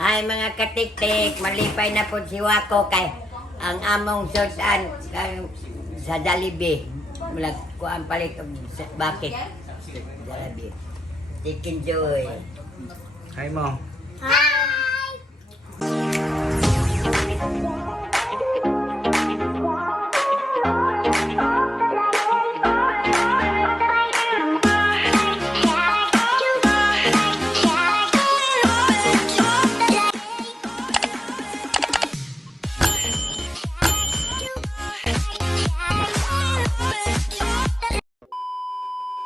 Ay mga katiktik, malipay na po si Wako kay ang among sudan sa Jollibee. Mula ko ang palit og bakit? Jollibee. Chicken Joy. Hi mo.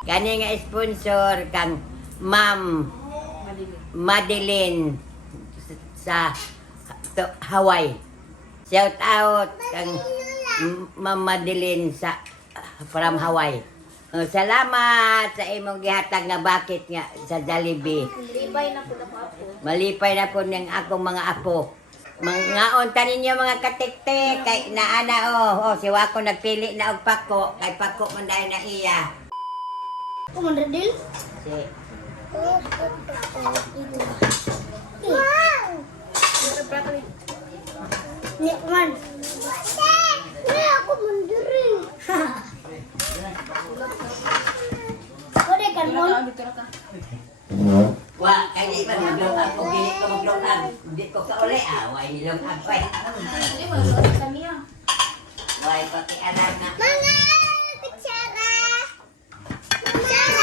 Kani nga sponsor kang Ma'am Madeline sa Hawaii. Shout out kang Ma'am Madeline sa from Hawaii. Salamat sa imong gihatag nga bakit nga sa Jollibee. Malipay na po ako apo. Malipay na po ng akong mga apo. Mga unta ninyo mga katiktik kay naana si Wako nagpili na og pako kay pako man dahil na iya. Kumandadil? Si Wow! Nikman. Wala ako mandiri. Kode kan mon? wa kay di ba maglong ako dili ko maglong di ko ka uli way nilong ako eh. Way pati alam na. Mga kutsara. Kutsara.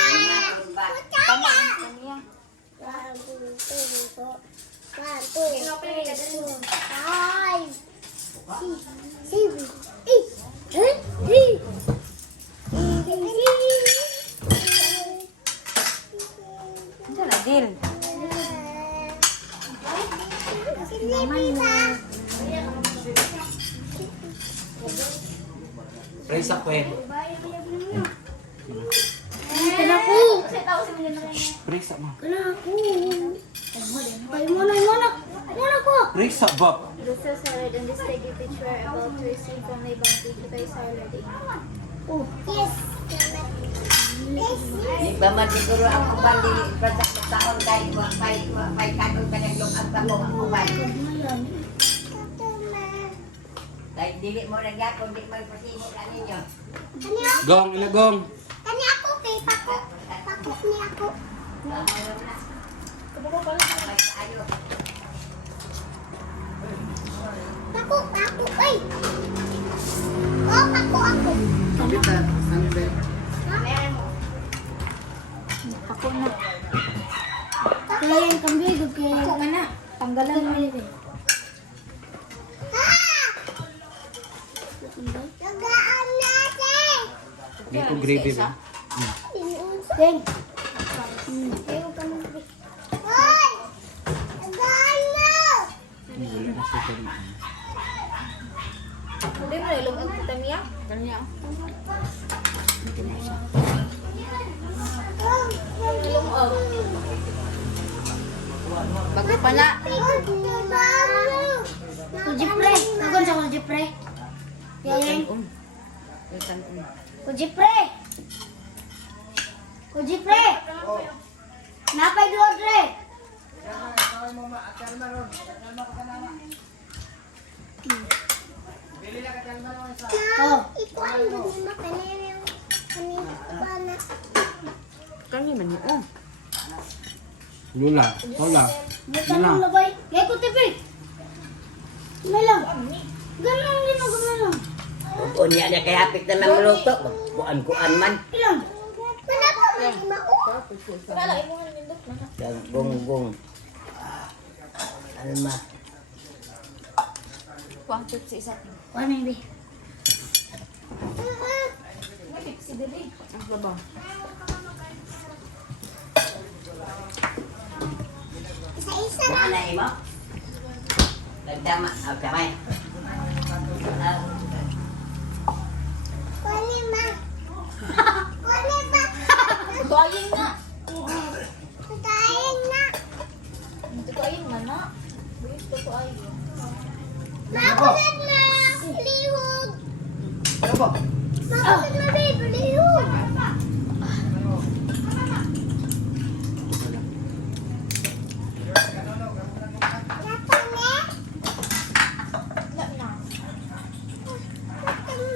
Dil. Pray sa kwen. Kenapa? Pray sa mo. Kenapa? Kayo mana ko? Pray sa bab. This is salad and this taggy which we are about to receive from my bounty. Ito ay salad. Oh, yes. Di ba man siguro ako ba dili pa sa taon kay wa pay kadong kanaglong ang pako ako ba. Kay dili mo ra gyapon di man pasimo kaninyo. Gong, ila gong. Kani ako kay pako. Pako ni ako. Ayo. Pako, ay. Oh, pako ako. Kapitan, ano ba? Ako na. Kaya yung kambing, kaya Ako nga na. Tanggalan mo yun. Lagaan natin! Dito gravy ba? Deng! Ayaw ka mo. Hoy! Lagaan na! Hindi mo nilong ang kitamiya? Kanya. Bago pa na. Kujipre! Nagon sa kujipre. Yang. Kujipre! Kujipre! Napay doon, Dre! Oh. Ikuan mo ni makanere yung kanina. Kanya man yun. Lula, tola. Bukan mo labay. Kaya ko tipi. May lang. Ganun lang. Unya niya kay hapit na mamluto. Kuan man. Ilang. Wala ko mao. Wala, imo nga nindot na. Gonggong. Alma. Kuang chip sa isa. Ano yun? May pipsi dili. Ang labaw. Isa-isa Ano na imo? Nagdama, damay. Kunin ma. Kunin ma. Tukayin na. Patayin na. Tukayin na na. Wait, tukayin. Makulat na. Lihog. Ano ba? Makulat na, babe. Lihog.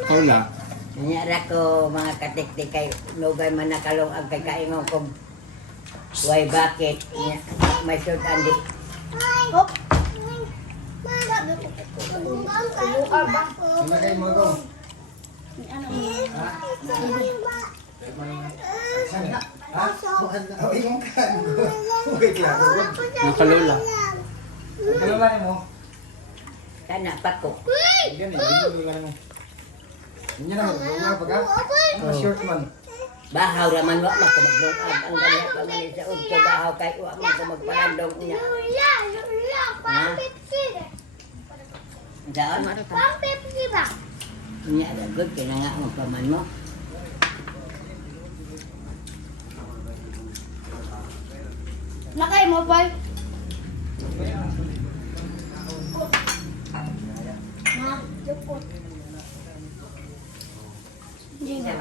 Kaula. Nyara ko mga katiktik kay lugay man nakalong ang kay kaingon ko. Why bakit? May short andi. Hop. Sinagay mo ko. Nakalula. Nakalula mo. Kana pa ko. Ganyan, ginulula mo. Hindi na mo, pagka? Short man. Bahaw raman wa man ko maglungag ang ganyan pa man sa udto bahaw kay wa man ko magpalandong niya. Daan niya good kaya nga ang paman mo. Nakay mo, boy. Ma, lupot. Hindi na.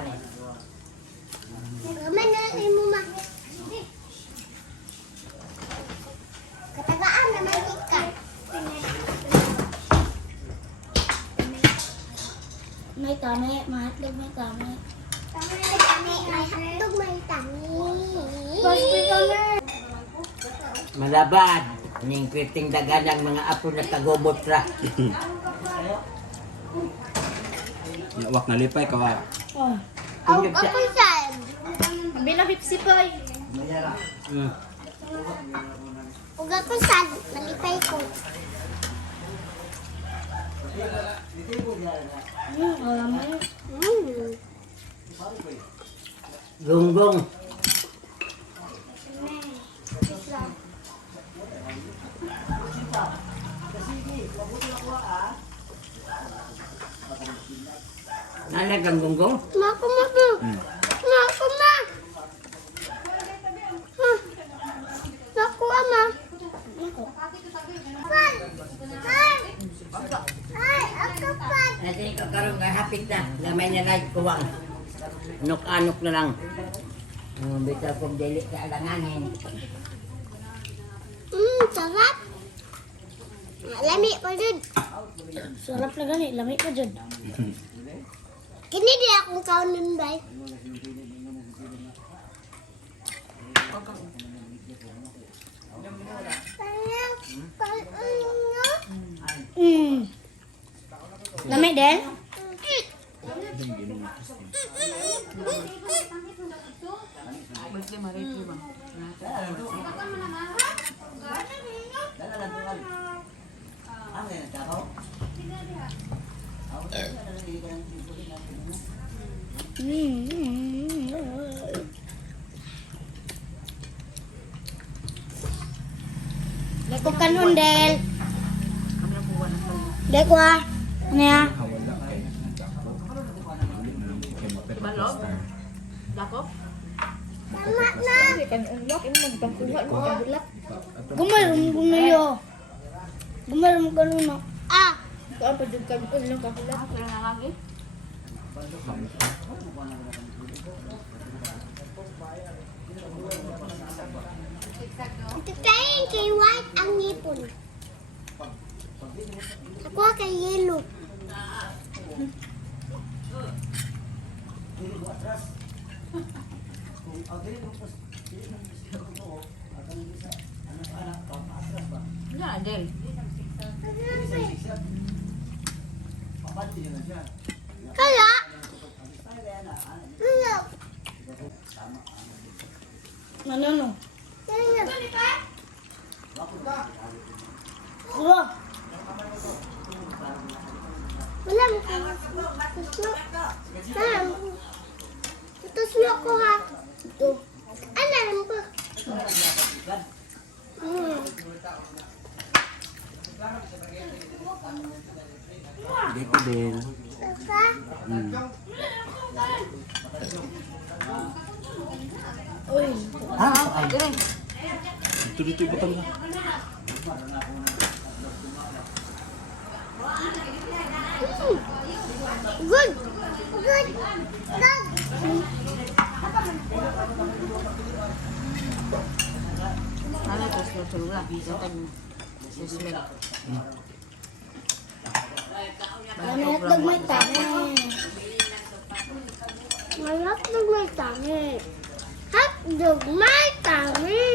Gamay na mo, ma. Katagaan naman ikan. May tami, mahatlog may tami. May tami, may hatlog may tami. Basta tami. Malabad ning kwiting daganang mga apo na kagobot ra. Wak na lipay ka wa. Oh. Ako saan? Bila Pepsi boy. Huwag ako saan. Malipay ko. Alam mo yun. Gunggong. Nalagang gunggong? Mako mo to. Mako ma. Mako ama. Mako. Ay, ako pa. Kasi ikaw karoon ka hapit na. Lamay na lang kuwang. Anok-anok na lang. Bitaw kong dili ka alanganin. Sarap. Lami pa dyan. Sarap na gani. Lami pa dyan. Kini di akong kaunin ba? Lami din? Basta marito ba? Deko kanon del. Deko ah. Ano ya? Balog? Dako? Tama na. Kan unlock imo magpangkuha mo ang bulat. Gumarum gumayo. Gumarum kanuno. Ah. Kuan pa jud kan unlock ka bulat. Ako lang nangagi. Tatayin kay white ang ngipon. Ako kay yellow. Na, Del. Kaya? Ano no? Wala. Wala mo ko. Ito sulo ko ha. Ito. Ano mo ko? Dito din. Saka? Uy. Ah, Dire. Dito ko pala. Good. Good. Good. Ano to slow lang. Datag mo. Susmel. May hotdog may tangi. May hotdog may tangi. Hotdog may tangi.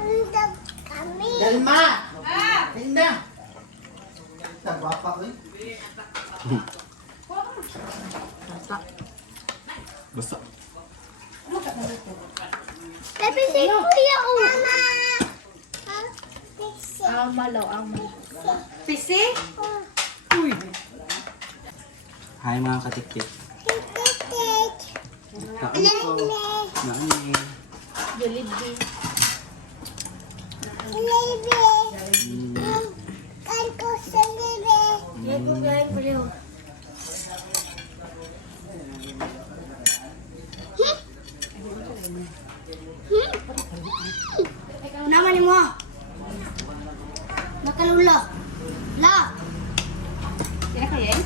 Hotdog kami. Dalma! Tinda! Taba pa, uy. Basta. Tapi si Kuya Mama. Alma. Pisi? Hi mga katiktik. Kain ko. Nani. Jollibee. Nama ni mo. Makalula. La. Sila kaya eh?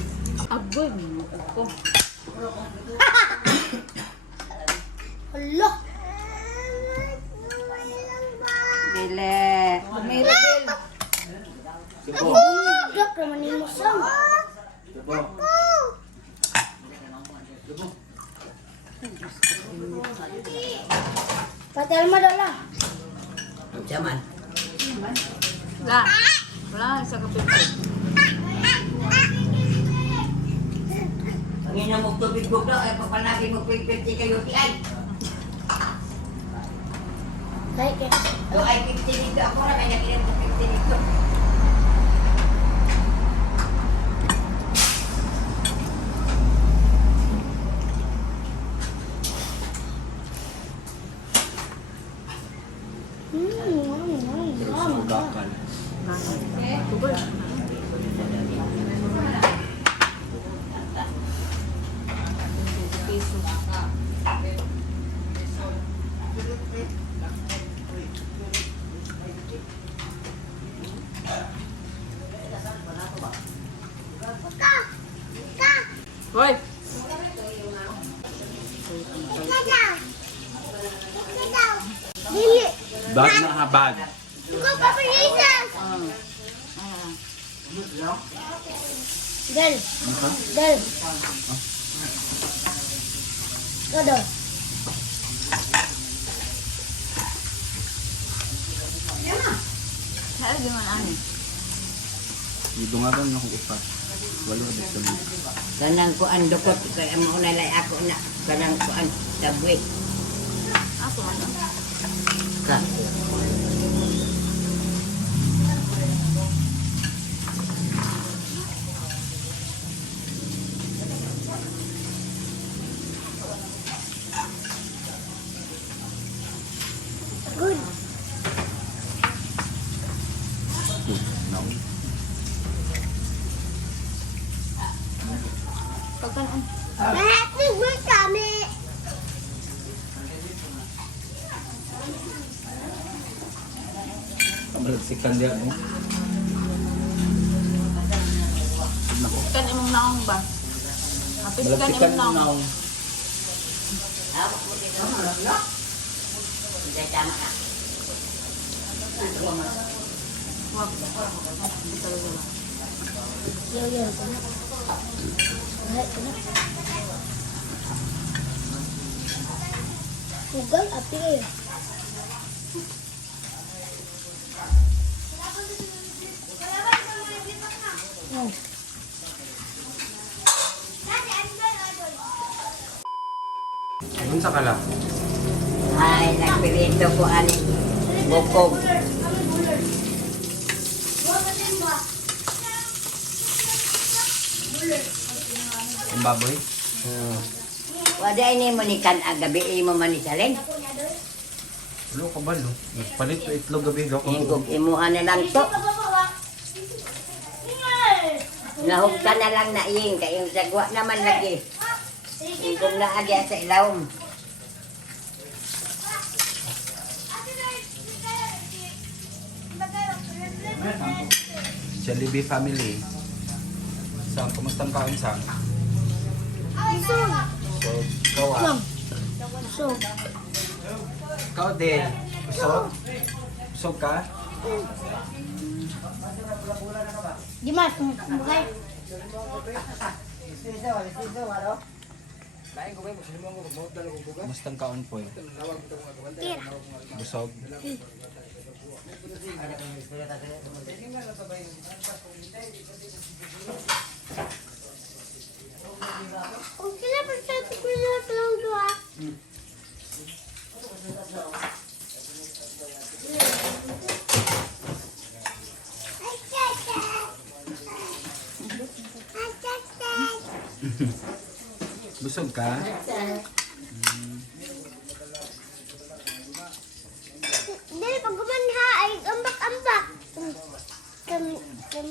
Agoy mo ko. Allah. Dile. Mirabel. Gak naman ni mo sam. Pati Alma dala. Jaman. La. Wala, isa ka pipit. Pangina mo tubig buglo, ay papanagi mo pipiti kayo tiyan. Kaya kaya. Do ay 50 dito ako na kaya kilim ko 50 dito. Sugakan. Tugol. Piso. Hoy! Dili. Bag na ha, bag. Ikaw papalisan. Dal. Dal. Kada. Saan di man ani? Idungagan na kong upat. Walo na dito. Kanang kuan dukot kaya mo nalay ako na kanang kuan tabwi Ako man. ka. Good. No. Pagkanon. Lahat ng kami. Kamalagsikan diya mo. Nako. Kan imong naong ba? Apis kan Malagsikan imong mo naong. na. Hindi tama ka. Wag. Hindi talaga lang. Yo yo. Lahat na. Ugal api eh. Oh. Unsa ka lang? Ay, nagpirito ko ani bukog. Ang baboy? Wada ini mo ni kan agabi mo man ni saleng. Walo ka ba, no? Palit to itlog gabi. Gako. Ingog imuha na lang to. Nahugta na lang na iying kay yung sagwa naman lagi. Ingog na agya sa ilawom. Jollibee family. Sam, kumusta ang kain, Sam? So, ikaw ah. So, Ikaw din. Busog? Busog ka? Dimas, bagay. Mustang kaon po eh. Tira. Busog. Kung sila pa sa tukulo tulong doa. Busog ka? Dili pag gumanha ay ambak-ambak.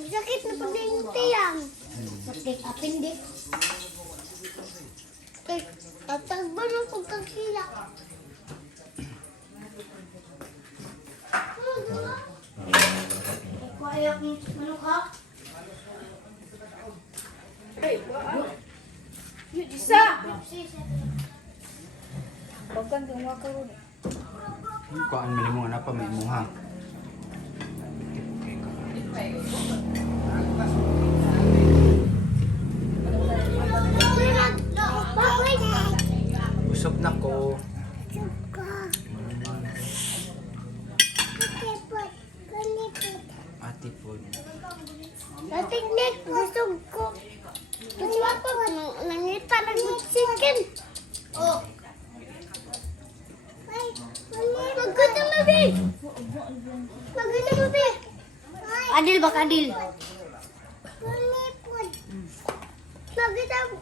Sakit na pag yung tiyang. Sakit apindi. Tatagba ng pagkakila. Kuya, ano ka? Isa! Huwag kang gumawa ka rin. Kuhaan mo mo na pa may imuha. Busog na ko. Ati po. Natignik, gusto ko. Gusto ko, nangita lang yung chicken. Oh. Magkita mo, Bi. Magkita mo, Bi. Adil ba, Adil? Magkita mo.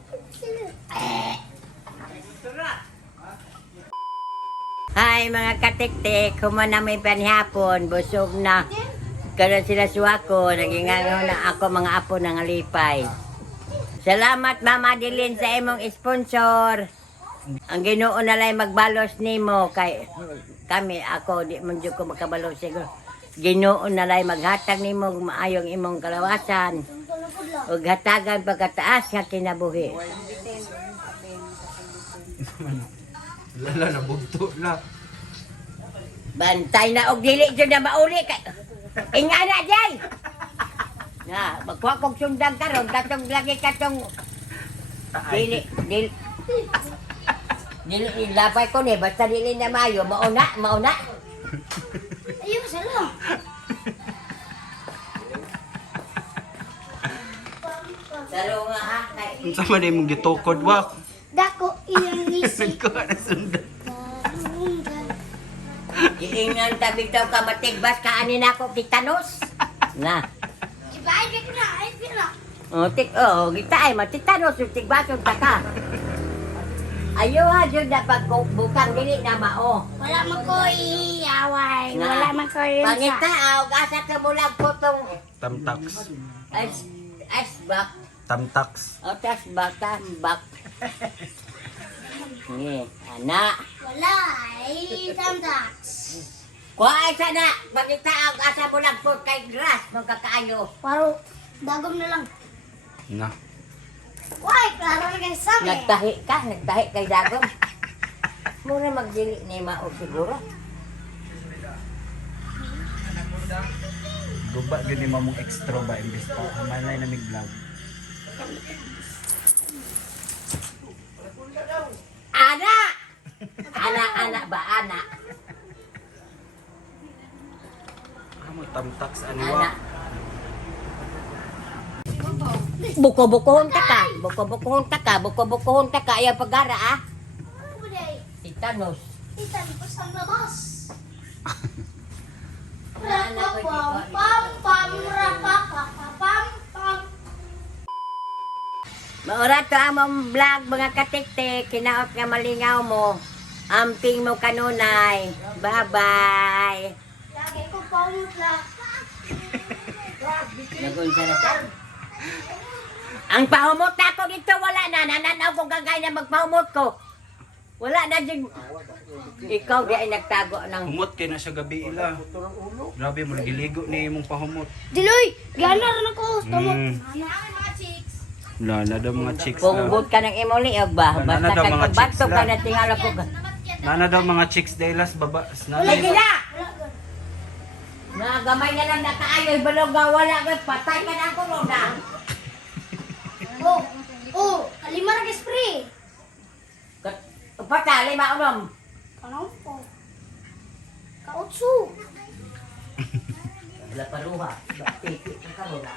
Hi mga katiktik, kumana may panhapon, busog na. Karon sila suwako, nagingangaw na ako mga apo ng alipay. Salamat Mama Dilin sa imong sponsor. Ang Ginoo na lang magbalos nimo kay kami ako di man jud ko makabalos siguro. Ginoo na lang maghatag nimo maayong imong kalawasan. Ug hatagan pagkataas nga kinabuhi. Lala na bugto na. Bantay na og dili jud na mauli kay ingana jay. Na, magkuha kong sundan karon katong lagi katong dili ilapay ko ni basta dili na mayo mauna. Ayun, salam. Saro nga ha kay Unsa man imong gitukod wa? Dako, iyang misi. Ko na sundan. giingan tabi taw ka matigbas ka ani nako titanos. Na. Iba, ay ko na, ay pira. Kita ay matitanos yung tigbason ta ka. Ayo ha jud na pagbukang dili na mao. Wala man ko iaway. Nga. Wala man ko Pangita og asa ka bulag potong Tamtax. asbak. Tamtax. O tasbak. Ni, anak. Wala, ay tamtax. Kuha sana, pangita og asa bulag pot kay grass magkakaayo. Paro, dagom na lang. Na. Why, klaro na kayo sa amin. Nagtahi kay dagom. Mura magdili ni mao siguro. Guba gyud ni mamong extra ba imbis pa manay na mig vlog. Anak ba anak? Amo tamtax ani Anak. wa. Buko-bukohon ta ka, ayaw pagara ah. Titanos. Itan ko sa labas. Anak ko, Pam, rapapapapam. Maura to among vlog mga katiktik, kinaot nga malingaw mo. Amping mo kanunay. Bye-bye. Lagi ko pamutla. Nagunsa na ta. Ang pahumot na ako dito, wala na. Nananaw ko gagay na magpahumot ko. Wala na dyan. Ikaw di ay nagtago ng... Humot kay na sa gabi ila. Grabe mo giligo ni imong pahumot. Diloy, gana rin ako. Wala na daw mga chicks Pungbot ka ng imuli, o ba? Wala na Basta daw kay mga pagbato chicks ka lang. na tingala ko. Nana daw mga chicks daylas baba. Sige na! Nagamay na lang na kaayo, balog nga wala ka, patay ka na ako na. Oh, oh, kalima ra spray. Patali ba unom? Kanang po. Kautsu. Wala pa ruha. Bakit ka na?